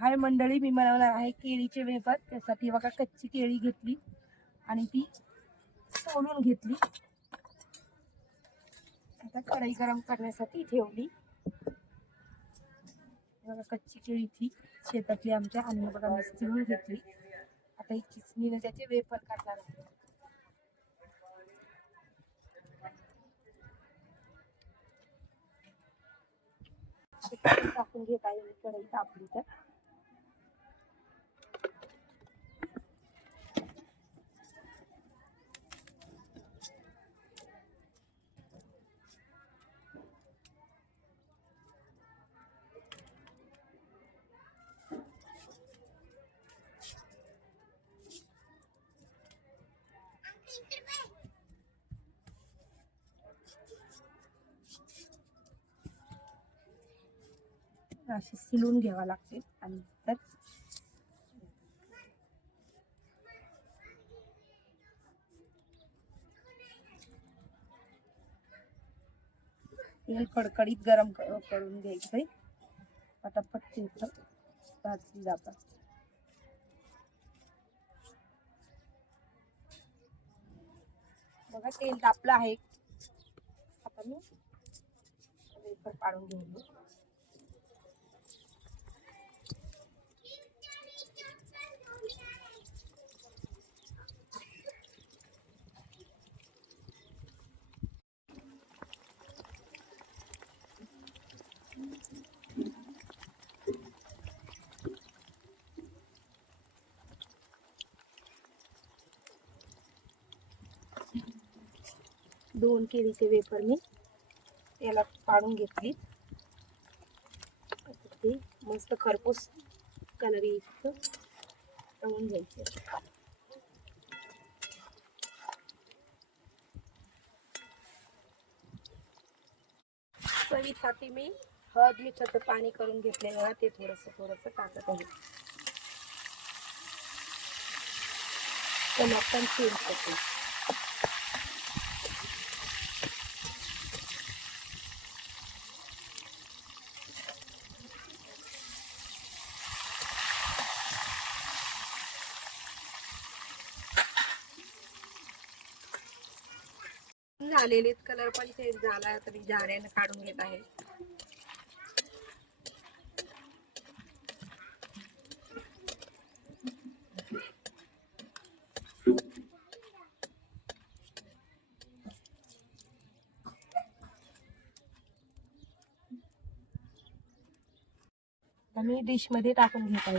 हाय मंडळी मी बनवणार आहे केळीचे वेफर. त्यासाठी बघा कच्ची केळी घेतली आणि ती सोलून घेतली. आता कढई गरम करण्यासाठी ठेवली. बघा कच्ची केळी ती शेतातली आमच्या आणि बघा मी चिरून घेतली. आता ही किसणीने त्याचे वेफर करणार आहे. टाकून घेत आहे कढई तापली तर. अशी सिलून घ्यावा लागते आणि तर तेल कडकडीत गरम क- करून घ्यायचंय. पटापट तेल भाजली जातात. बघा तेल तापलं आहे. आता मी वेफर पाडून घेऊन दोन केळीचे वेफर मी. याला पाडून घेतली. ते मस्त खरपूस कलर इतकं तळून घ्यायचे. चवीसाठी मी हळद मिठाचं पाणी करून घेतलेलं ना ते थोडंसं थोडंसं टाकत आहे त्याला पण तेल टाकू. झालेले कलर पण चेंज झाला तरी झाऱ्याने काढून घेत आहे आता मी डिशमध्ये टाकून घेत आहे.